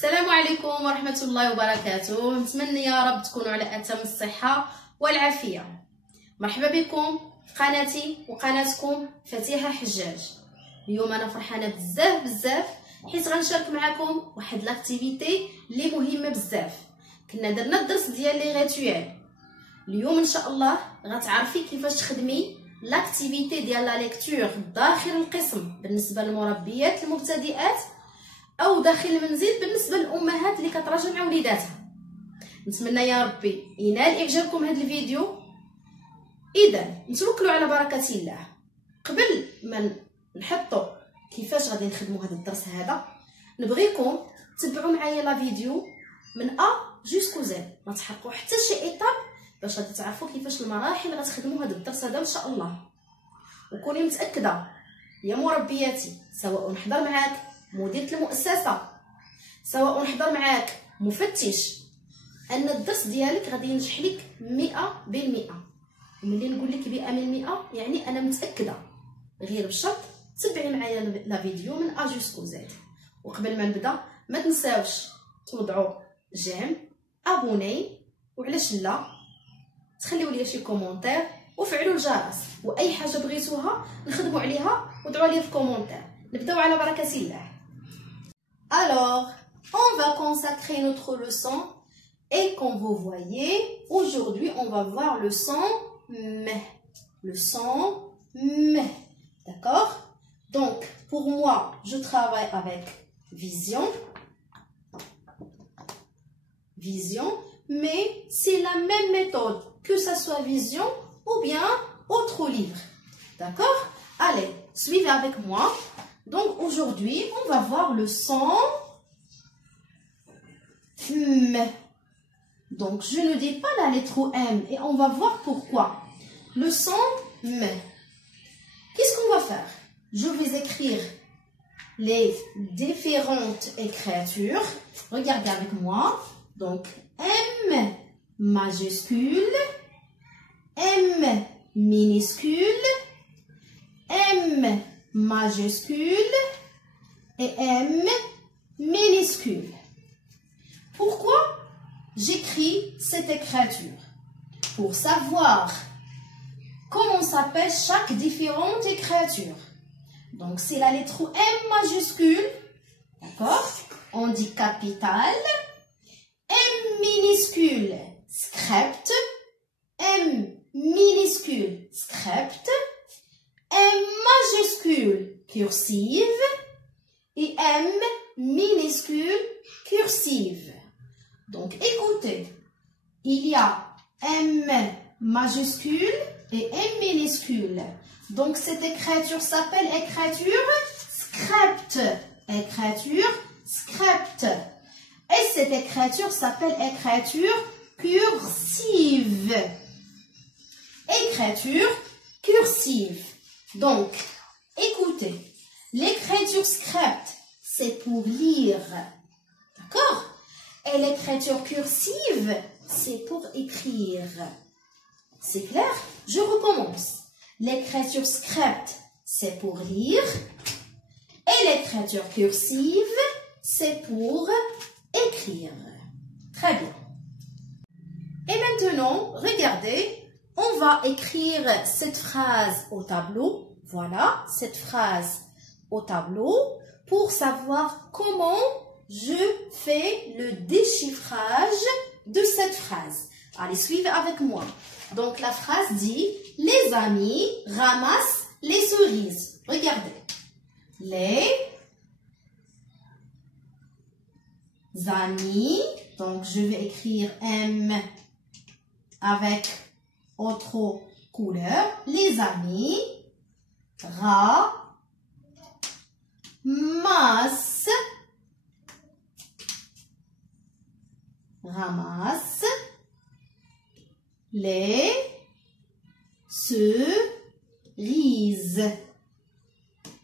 السلام عليكم ورحمة الله وبركاته. نتمنى يا رب تكونوا على أتم الصحة والعافية. مرحبا بكم في قناتي وقناتكم فتيحة حجاج. اليوم أنا فرحانة بزاف حيت غنشارك معكم واحد لاكتيفيتي اللي مهمة بزاف. كنا درنا الدرس ديال لي غيتويال. اليوم ان شاء الله غتعرفي كيفاش تخدمي لاكتيفيتي ديال لا ليكتور داخل القسم بالنسبه للمربيات المبتدئات او داخل المنزل بالنسبه للامهات اللي كتراجع مع وليداتها. نتمنى يا ربي ينال اعجابكم هذا الفيديو. اذا نتوكلوا على بركه الله. قبل ما نحطوا كيفاش غادي نخدموا هذا الدرس هذا، نبغيكم تتبعوا معايا لا فيديو من ا جوسكو زد، ما تحرقوا حتى شي ايطاب باش غادي تعرفوا كيفاش المراحل غتخدموا هذا الدرس هذا ان شاء الله. وكوني متاكده يا مربياتي، سواء حضر معاك مديرة المؤسسه سواء حضر معاك مفتش، ان الدرس ديالك غادي ينجح لك 100%. وملي نقول لك 100% يعني انا متاكده. غير بشرط تبعي معايا لا فيديو من ا جوسكو زد. وقبل ما نبدا ما تنساوش توضعوا جيم، ابوني، وعلاش لا تخليوا لي شي كومونتير وفعلوا الجرس، واي حاجه بغيتوها نخدموا عليها ودعوا لي في كومونتير. نبداو على بركه الله. Alors, on va consacrer notre leçon et comme vous voyez, aujourd'hui on va voir le son M. Le son M. D'accord? Donc, pour moi, je travaille avec vision. Vision, mais c'est la même méthode, que ça soit vision ou bien autre livre. D'accord? Allez, suivez avec moi. Donc, aujourd'hui, on va voir le son M. Donc, je ne dis pas la lettre M et on va voir pourquoi. Le son M. Qu'est-ce qu'on va faire? Je vais écrire les différentes écritures. Regardez avec moi. Donc, M majuscule, M minuscule, M majuscule et M minuscule. Pourquoi j'écris cette écriture? Pour savoir comment s'appelle chaque différente écriture. Donc, c'est la lettre M majuscule, d'accord? On dit capital. M minuscule, script. M minuscule, script. M majuscule, cursive. Et M minuscule, cursive. Donc, écoutez, il y a M majuscule et M minuscule. Donc, cette écriture s'appelle écriture script. Écriture script. Et cette écriture s'appelle écriture cursive. Écriture cursive. Donc, écoutez, l'écriture script, c'est pour lire. D'accord? Et l'écriture cursive, c'est pour écrire. C'est clair? Je recommence. L'écriture script, c'est pour lire. Et l'écriture cursive, c'est pour écrire. Très bien. Et maintenant, regardez, on va écrire cette phrase au tableau. Voilà, cette phrase au tableau pour savoir comment je fais le déchiffrage de cette phrase. Allez, suivez avec moi. Donc, la phrase dit « Les amis ramassent les cerises ». Regardez. Les amis, donc je vais écrire M avec autre couleur. Les amis ramassent les cerises.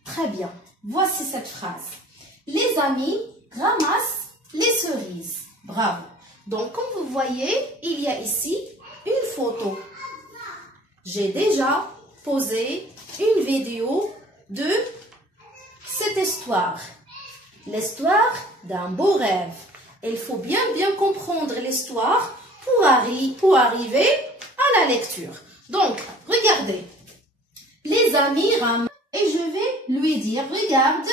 Très bien. Voici cette phrase. Les amis ramassent les cerises. Bravo. Donc, comme vous voyez, il y a ici une photo. J'ai déjà posé une vidéo de cette histoire. l'histoire d'un beau rêve. Il faut bien comprendre l'histoire pour arriver à la lecture. Donc, regardez. Les amis rament et je vais lui dire, regarde,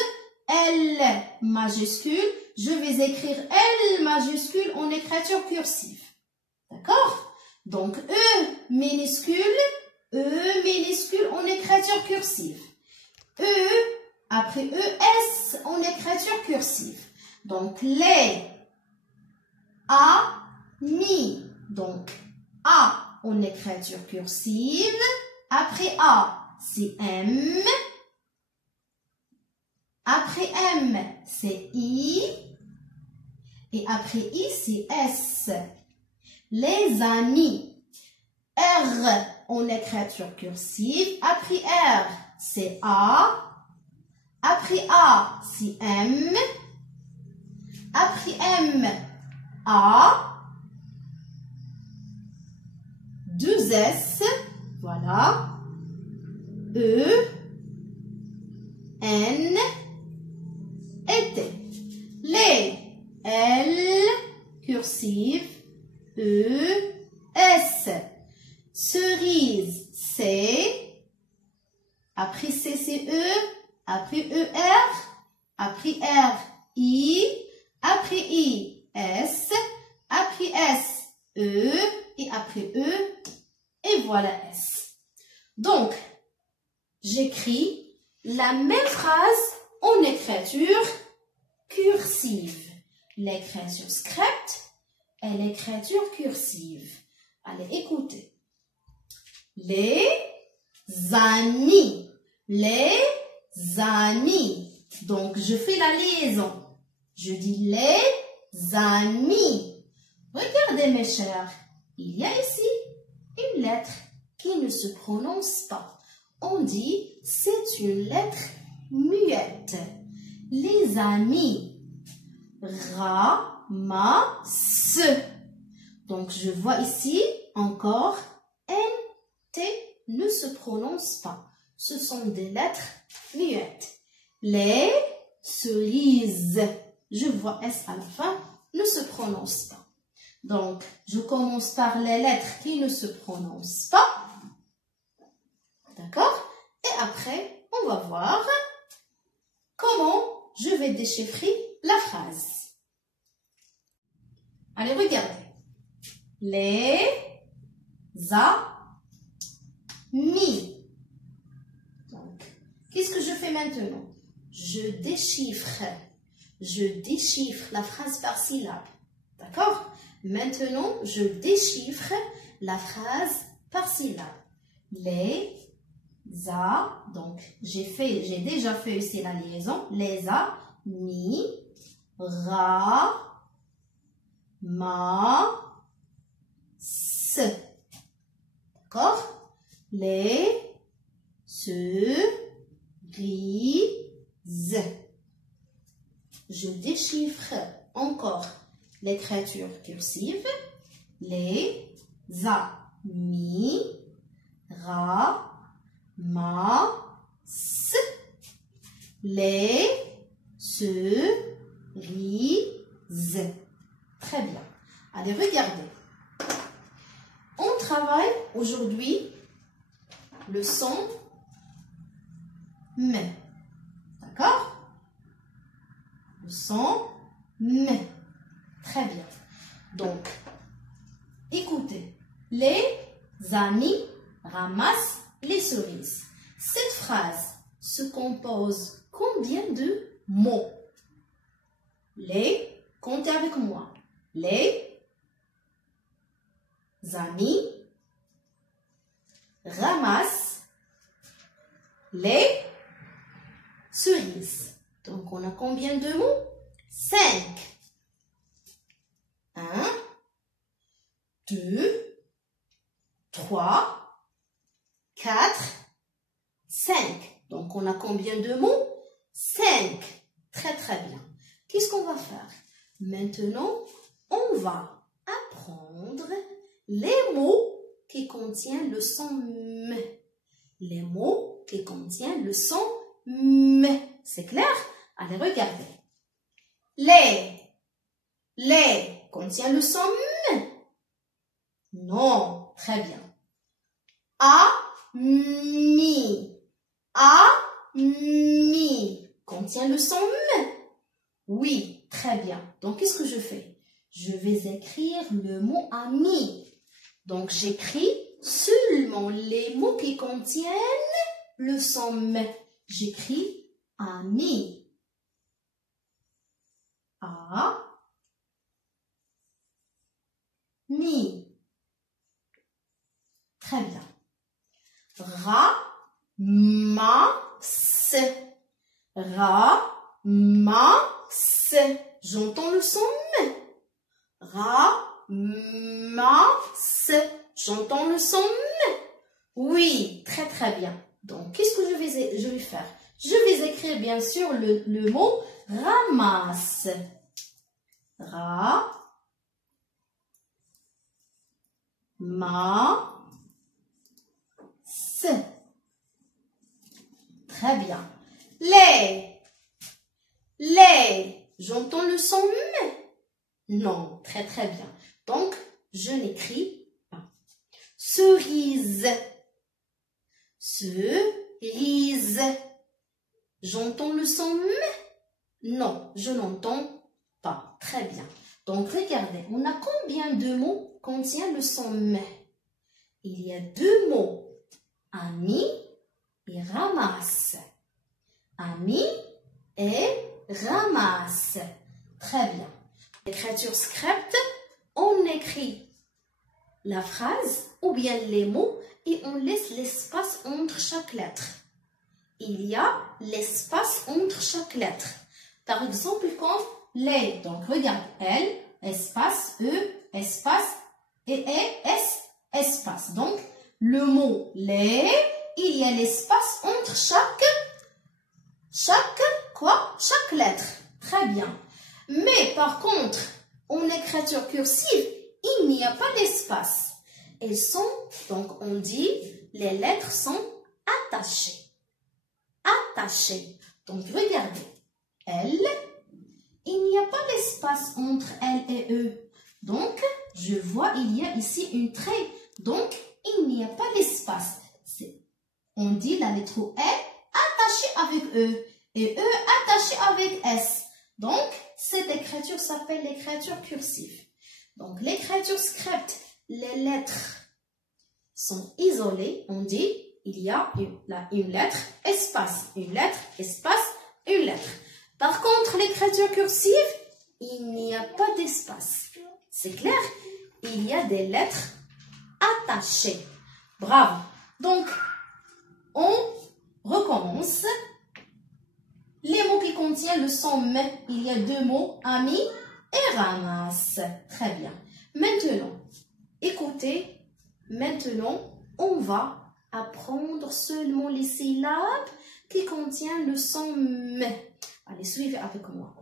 L majuscule, je vais écrire L majuscule en écriture cursive. D'accord? Donc, E minuscule en écriture cursive. E, après ES en écriture cursive. Donc, les amis. Donc, A en écriture cursive. Après A, c'est M. Après M, c'est I. Et après I, c'est S. Les amis. R en écriture cursive. Après R, c'est A. Après A, c'est M. Après M, A. 2 S. Voilà. E. N. Et T. Les L. Cursive. E. S. Cerise. C. Après C, c'est E. Après E, R. Après R, I. Après I, S. Après S, E. Et après E. Et voilà S. Donc, j'écris la même phrase en écriture cursive. L'écriture script et l'écriture cursive. Allez, écoutez. Les amis. Les amis. Donc, je fais la liaison. Je dis les amis. Regardez mes chers. Il y a ici une lettre qui ne se prononce pas. On dit c'est une lettre muette. Les amis. Ramasse. Donc, je vois ici encore N-T ne se prononce pas. Ce sont des lettres muettes. Les cerises. Je vois S à la fin, ne se prononce pas. Donc, je commence par les lettres qui ne se prononcent pas. D'accord? Et après, on va voir comment je vais déchiffrer la phrase. Allez, regardez. Les amis. Donc, qu'est-ce que je fais maintenant? Je déchiffre la phrase par syllabe. D'accord? Maintenant, je déchiffre la phrase par syllabe. Les a, donc j'ai déjà fait ici la liaison. Les amis, ramasse. D'accord? Les cerises. Je déchiffre encore l'écriture cursive. Les amis, ramasse. Les cerises. Très bien. Allez, regardez. On travaille aujourd'hui le son M. D'accord? Le son M. Très bien. Donc, écoutez. Les amis ramassent les cerises. Cette phrase se compose combien de mots? Les, comptez avec moi. Les amis ramassent les cerises. Donc, on a combien de mots? 5. 1, 2, 3, 4, 5. Donc, on a combien de mots? 5. Très, très bien. Qu'est-ce qu'on va faire? Maintenant, on va apprendre les mots qui contiennent le son M. Les mots qui contiennent le son M. C'est clair? Allez, regardez. Les contient le son M? Non, très bien. Mi contient le son M? Oui, très bien. Donc, qu'est-ce que je fais? Je vais écrire le mot ami. Donc, j'écris seulement les mots qui contiennent le son M. J'écris ami. Mi. Très bien. Ramasse. Ramasse. J'entends le son M. Ramasse. J'entends le son M. Oui, très très bien. Donc, qu'est-ce que je vais faire? Je vais écrire bien sûr le mot ramasse. Très bien. Les. J'entends le son M? Non, très très bien. Donc, je n'écris pas. Cerise. Cerise. J'entends le son M? Non, je n'entends pas. Très bien. Donc, regardez, on a combien de mots contient le son M? Il y a 2 mots. Ami et ramasse. Ami et ramasse. Très bien. L'écriture script, on écrit la phrase ou bien les mots et on laisse l'espace entre chaque lettre. Il y a l'espace entre chaque lettre. Par exemple, comme les. Donc, regarde. L, espace, E, espace, et S, espace. Donc, le mot les, il y a l'espace entre chaque lettre. Très bien. Mais par contre, en écriture cursive, il n'y a pas d'espace. Elles sont, donc on dit, les lettres sont attachées. Attachées. Donc regardez, L, il n'y a pas d'espace entre L et E. Donc, je vois, il y a ici une trait. Donc, il n'y a pas d'espace. On dit la lettre L attachée avec E et E attaché avec S. Donc, cette écriture s'appelle l'écriture cursive. Donc, l'écriture script, les lettres sont isolées. On dit, il y a une lettre, espace, une lettre, espace, une lettre. Par contre, l'écriture cursive, il n'y a pas d'espace. C'est clair? Il y a des lettres attachées. Bravo. Donc, on recommence. Les mots qui contiennent le son M, il y a 2 mots, ami et ramasse. Très bien. Maintenant, écoutez, on va apprendre seulement les syllabes qui contiennent le son M. Allez, suivez avec moi.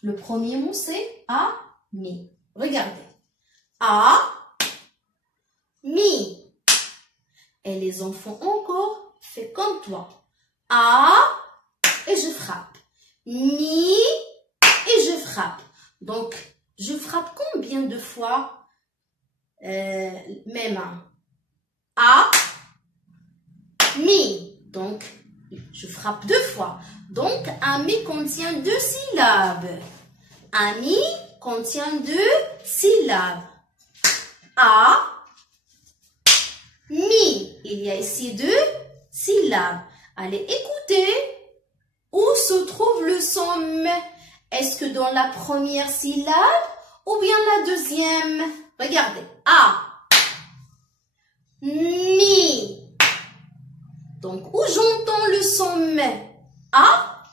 Le premier mot, c'est ami. Regardez. Mi. Et les enfants encore, fais comme toi. Et je frappe. Mi et je frappe. Donc, je frappe combien de fois mes mains? Mi. Donc, je frappe 2 fois. Donc, ami contient 2 syllabes. Ami contient 2 syllabes. Mi. Il y a ici 2 syllabes. Allez, écoutez. Où se trouve le son M? Est-ce que dans la première syllabe ou bien la deuxième? Regardez. Mi. Donc, où j'entends le son M?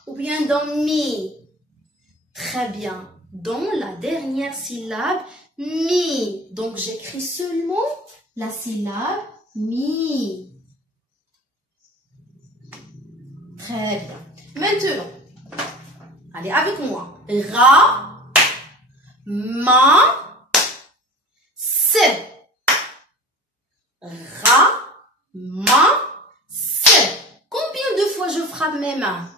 Ou bien dans mi? Très bien. Dans la dernière syllabe, mi. Donc, j'écris seulement la syllabe mi. Très bien. Maintenant, allez avec moi. Se. Combien de fois je frappe mes mains?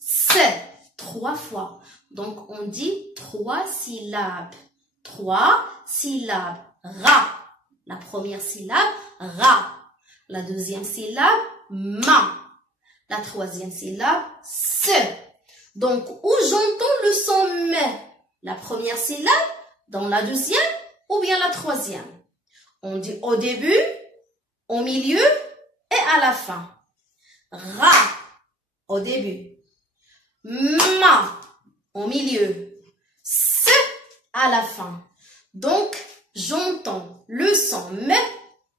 Se. 3 fois. Donc, on dit 3 syllabes. 3 syllabes. Ra. La première syllabe, ra. La deuxième syllabe, ma. La troisième syllabe, se. Donc, où j'entends le son me? La première syllabe, dans la deuxième ou bien la troisième? On dit au début, au milieu et à la fin. Ra, au début. Ma, au milieu. Se, à la fin. Donc, j'entends le son me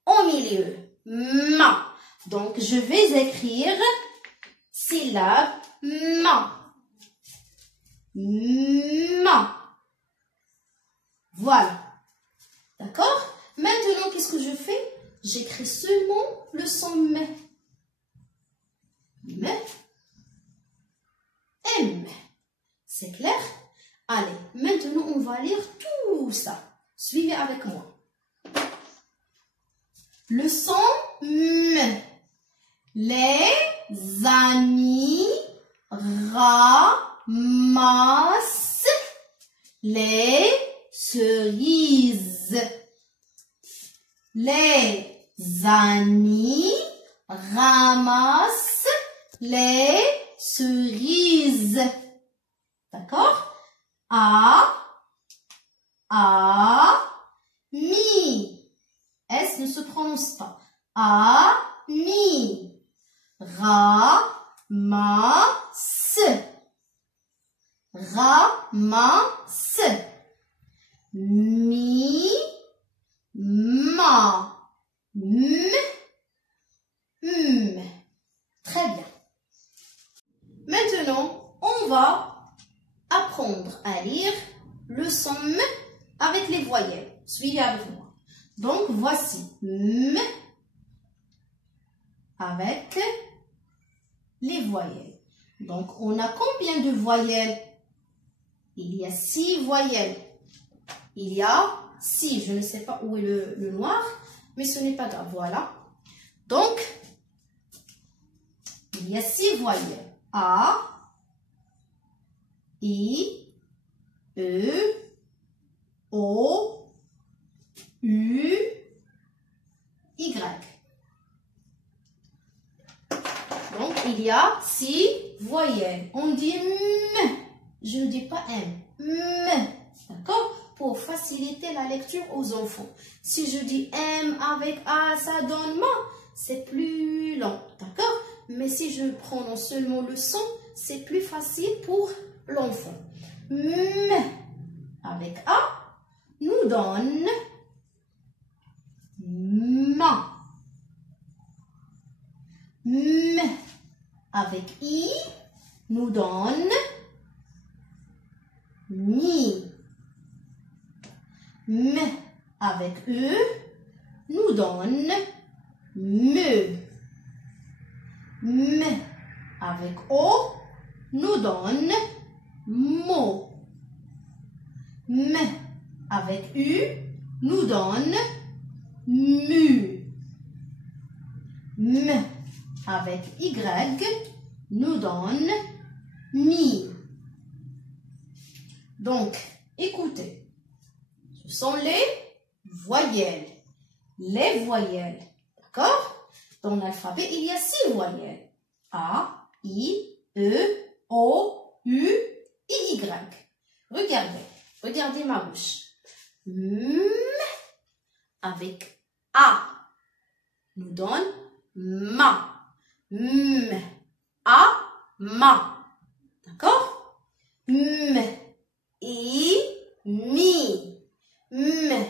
au milieu. Ma. Donc, je vais écrire syllabe ma. Ma. Voilà. D'accord? Maintenant, qu'est-ce que je fais? J'écris seulement le son me. Me. M. C'est clair? Allez, maintenant, on va lire tout ça. Suivez avec moi. Le son me. Les amis ramassent les cerises. Les amis ramassent les cerises. D'accord? Mi. S ne se prononce pas. Mi. Ramasse. Ramasse. Mi. Ma. M. Très bien. Maintenant, on va apprendre à lire le son M avec les voyelles. Suivez avec moi. Donc, voici M avec les voyelles. Donc, on a combien de voyelles? Il y a 6 voyelles. Il y a 6. Je ne sais pas où est le noir, mais ce n'est pas grave. Voilà. Donc, il y a 6 voyelles. A, I, E, O, U, Y. Donc, il y a 6 voyelles. On dit M. Je ne dis pas M. M. D'accord? Pour faciliter la lecture aux enfants. Si je dis M avec A, ça donne ma, c'est plus lent. D'accord? Mais si je prononce seulement le son, c'est plus facile pour l'enfant. M avec A nous donne ma. M avec I nous donne mi. M avec E nous donne me. M avec O nous donne mo. M avec U nous donne mu. M avec Y nous donne mi. Donc, écoutez, ce sont les voyelles. Les voyelles, d'accord? Dans l'alphabet, il y a 6 voyelles. A, I, E, O, U, I, Y. Regardez ma bouche. M avec A nous donne ma. M, A, ma. D'accord? M, I, mi. M,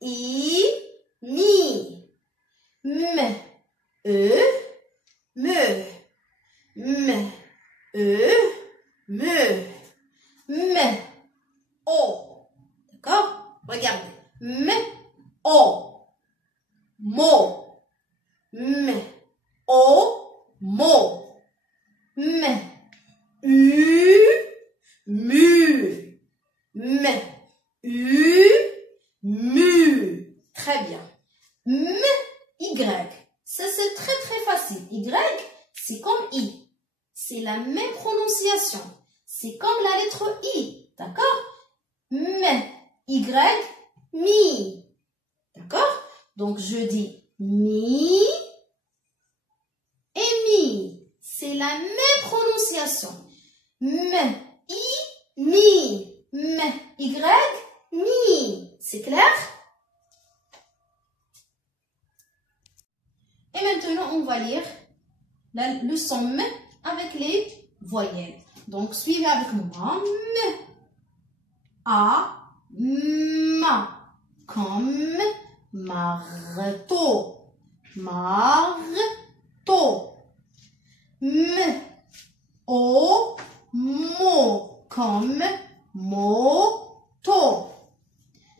I, mi. M, E, me. M, E, me. M, O. D'accord? Regardez. M, O. Mo. M, O, mo. M, U, mu. M, U, mu. Très bien. M, Y. Ça, c'est très, très facile. Y, c'est comme I. C'est la même prononciation. prononciation. C'est comme la lettre I, d'accord? M, Y, mi. D'accord? Donc, je dis mi et mi. C'est la même prononciation. M, I, mi. M, Y, mi. C'est clair? Et maintenant, on va lire le son M avec les voyelles. Donc, suivez avec moi. M, A, ma. Comme marteau. Marteau. M, O, mo. Comme moto.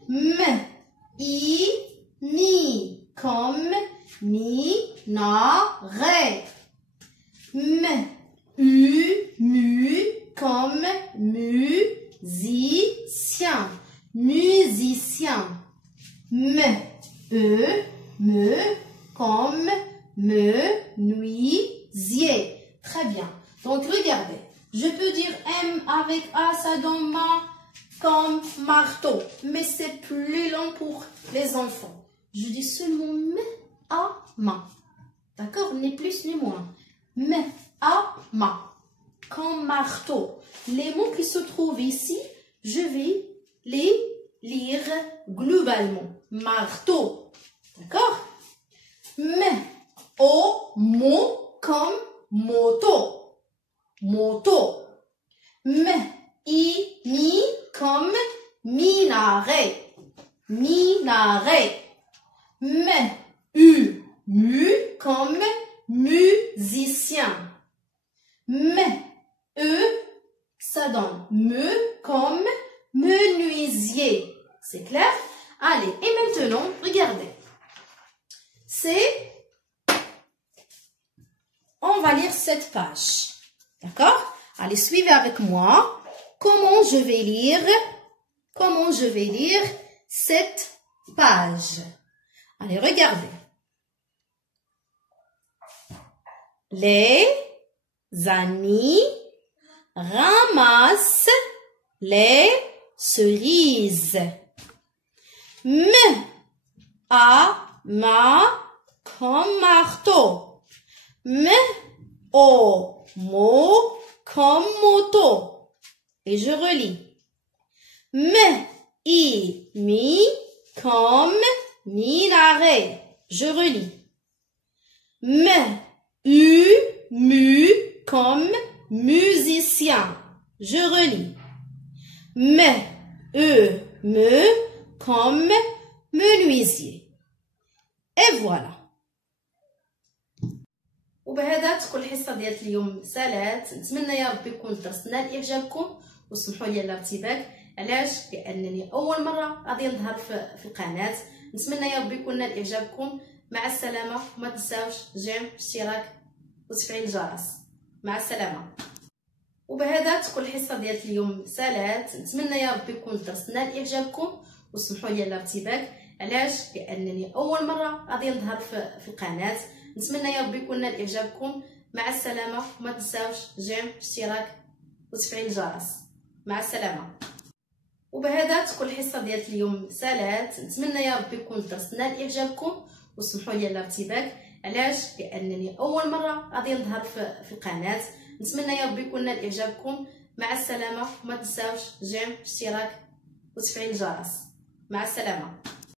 M, I, mi. Comme minaret. M, U, mu. Comme musicien. Musicien. M, E, me. Comme menuisier. Très bien. Donc, regardez. Je peux dire M avec A, ça donne ma comme marteau. Mais c'est plus long pour les enfants. Je dis seulement M, A, ma. D'accord? Ni plus ni moins. M, A, ma. Comme marteau. Les mots qui se trouvent ici, je vais les lire globalement. Marteau. D'accord? M, O, mo, comme moto. Moto. M, I, mi, comme minaret. Minaret. M, U, mu, comme musicien. M, E, ça donne me comme menuisier. C'est clair? Allez, et maintenant, regardez. On va lire cette page. D'accord? Allez, suivez avec moi. Comment je vais lire cette page? Allez, regardez. Les amis ramassent les cerises. M, A, ma, comme marteau. M, O, mo, comme moto. Et je relis. M, I, mi, comme minaret. Je relis. M, U, mu, comme musicien. Je relis. M, E, me, comme menuisier. Et voilà. وبهذا تكون الحصه ديال اليوم سالات. نتمنى يا ربي يكون الدرس نال اعجابكم وسمحوا لي على الارتباك. علاش؟ لانني اول مره غادي نظهر في القناه. نتمنى يا ربي يكون نال اعجابكم. مع السلامه. وما تنساوش جيم اشتراك وتفعيل الجرس. مع السلامه. وبهذا تكون الحصه ديال اليوم سالات. نتمنى يا ربي يكون الدرس نال اعجابكم وسمحوا لي على الارتباك. علاش؟ لانني اول مره غادي نظهر في القناه. نتمنى يا ربي يكون نال اعجابكم. مع السلامه. وما تنساوش جيم اشتراك وتفعيل الجرس. مع السلامه. وبهذا تكون الحصه ديال اليوم سالات. نتمنى يا ربي يكون الدرس نال اعجابكم وسمحوا لي على الارتباك. علاش؟ لانني اول مره غادي نظهر في القناه. نتمنى يا ربي يكون نال اعجابكم. مع السلامه. وما تنساوش جيم اشتراك وتفعيل الجرس. مع السلامه.